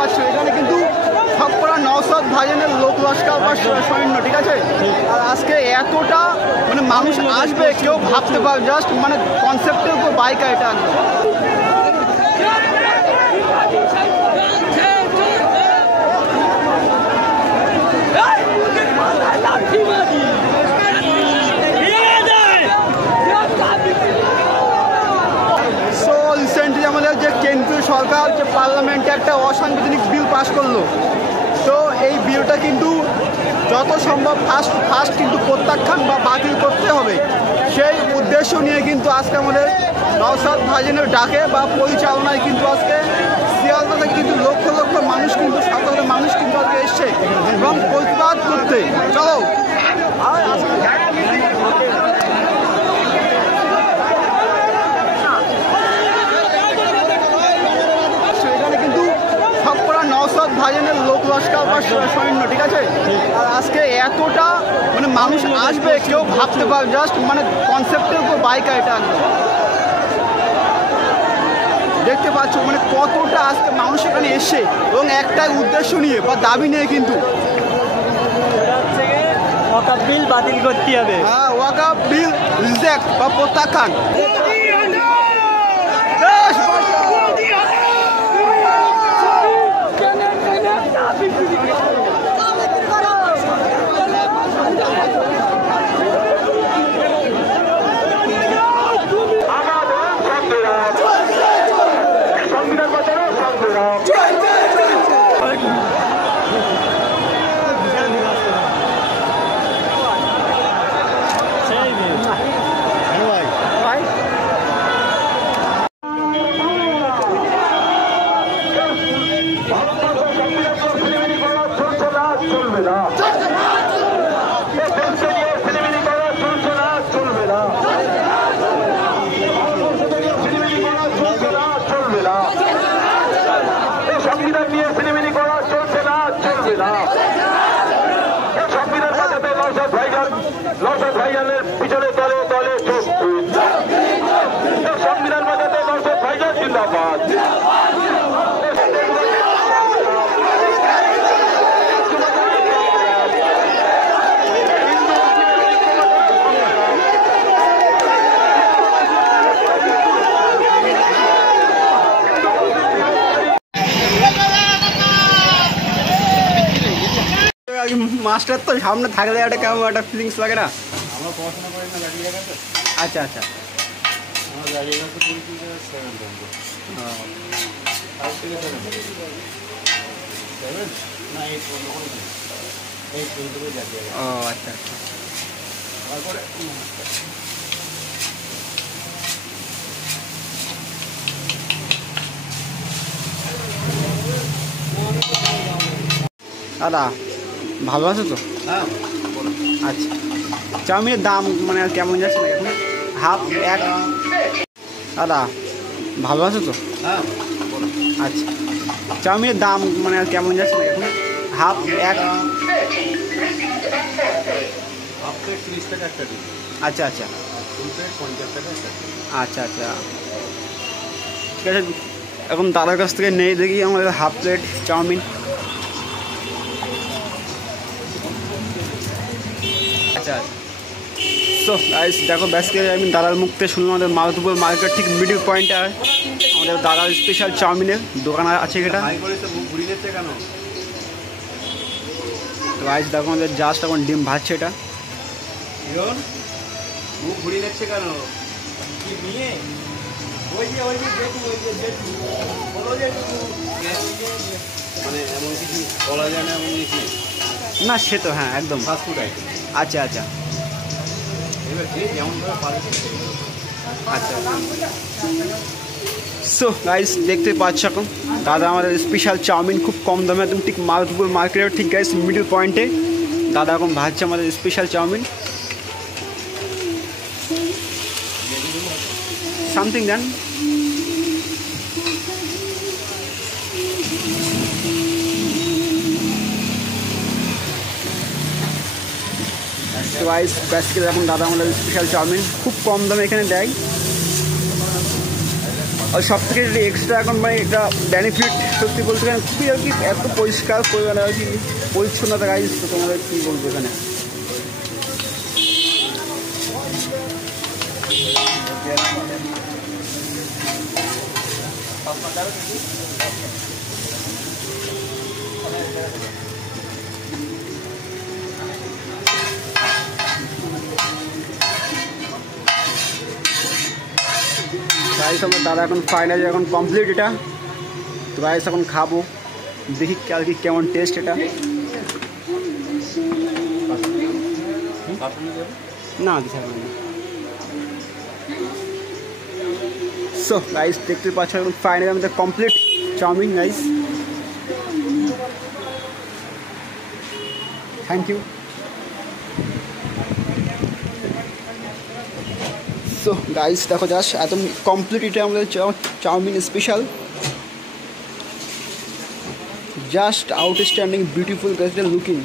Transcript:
পাচ্ছ এখানে কিন্তু সবকটা নওশাদ ভাইজানের লোক লস্কর বা সৈন্য, ঠিক আছে। আর আজকে এতটা মানে মানুষ আসবে কেউ ভাবতে পারবে, জাস্ট মানে কনসেপ্টের উপর বাইক এটা একদম। আমাদের যে কেন্দ্রীয় সরকার যে পার্লামেন্টে একটা অসাংবিধানিক বিল পাস করলো, তো এই বিলটা কিন্তু যত সম্ভব ফার্স্ট কিন্তু প্রত্যাখ্যান বা বাতিল করতে হবে, সেই উদ্দেশ্য নিয়ে কিন্তু আজকে আমাদের নওশাদ ভাইজানের ডাকে বা পরিচালনায় কিন্তু আজকে শিয়ালদা থেকে কিন্তু লক্ষ লক্ষ মানুষ কিন্তু সাধারণ মানুষ কিন্তু আজকে এসছে এবং প্রতিবাদ করতে। চলো নওশাদ ভাইজানের লোক লস্কর বা সৈন্য, ঠিক আছে। আর আজকে এতটা মানে মানুষ আসবে কেউ ভাবতে পারবে, জাস্ট মানে কনসেপ্টের উপর বাইক এটা একদম। দেখতে পাচ্ছ মানে কতটা আজকে মানুষ এখানে এসে এবং একটাই উদ্দেশ্য নিয়ে বা দাবি নিয়ে কিন্তু ওয়াকফ বিল বাতিল করতে হবে। হ্যাঁ, ওয়াকফ বিল রিজেক্ট বা প্রত্যাখ্যান। নওশাদ ভাইজানের পিছনে তলে তলে সংবিধান বাঁচাতে নওশাদ ভাইজান জিন্দাবাদ। মাস্টার তো সামনে থাকলে একটা কেমন একটা ফিলিংস লাগে না? আমরা পড়াশোনা করি না গাড়ি লাগাতে। আচ্ছা আচ্ছা, আমার গাড়ি লাগাতে পড়েছি 7 বন্ধু। আর থেকে 7 না 8 বন্ধু করে 8 বন্ধু করে গাড়ি লাগা। ও আচ্ছা আচ্ছা। তারপরে দাদা ভালো আছো তো? হ্যাঁ। আচ্ছা, চাউমিনের দাম মানে কেমন যাচ্ছে না এখন? হাফ এক। দাদা ভালো আছো তো? হ্যাঁ। আচ্ছা, চাউমিনের দাম মানে কেমন যাচ্ছে না এখন? হাফ এক। হাফ প্লেট 30 টাকা একটা দিন। আচ্ছা আচ্ছা। ফুল প্লেট 50 টাকা একটা। আচ্ছা আচ্ছা, ঠিক আছে। এখন দাদার কাছ থেকে নেই দেখি আমাদের হাফ প্লেট চাউমিন। আচ্ছা, সো গাইস দেখো বেসিক্যালি আমি দাদার মুখ থেকে শুনলাম আমাদের মালতুপুর মার্কেট ঠিক মিডিল পয়েন্টে আমাদের দাদার স্পেশাল চাউমিনের দোকান আছে এটা। তো গাইস দেখো আমাদের জাস্ট এখন ডিম ভাজছে এটা। মুখ ঘুরিয়ে নিচ্ছে কেন? কি নিয়ে? ওই যে মানে এমন কিছু বলা যায় না, এমন জিনিস নেই না, সে তো হ্যাঁ একদম ফাস্ট ফুড আইটেম। আচ্ছা আচ্ছা এবার যে যেমনভাবে পারে। আচ্ছা, সো গাইস দেখতে পাচ্ছ এখন দাদা আমাদের স্পেশাল চাউমিন খুব কম দামে একদম ঠিক মালতুপুর মার্কেটের ঠিক গাইস মিডল পয়েন্টে দাদা এখন ভাজছে আমাদের special chowmein. Something then. Guys basically এখন দাদা আমাদের স্পেশাল চাউমিন খুব কম দামে এখানে দেয়। আর সব থেকে এক্সট্রা এখন মানে একটা বেনিফিট সত্যি বলতে গেলে খুবই আর কি এত পরিষ্কার পরিমাণে আর কি পরিচ্ছন্নতা গাইজ, তো তোমাদের কী বলবো এখানে। গাইস আমার দাদা এখন ফাইনালি এখন কমপ্লিট এটা, তো গাইস এখন খাবো, দেখি কালকে কেমন টেস্ট এটা। না সো গাইস দেখতে পাচ্ছ এখন ফাইনালি আমাদের complete chowmein guys, thank you. So guys দেখো জাস্ট একদম কমপ্লিট এটা আমাদের chowmein special, just outstanding beautiful guys looking.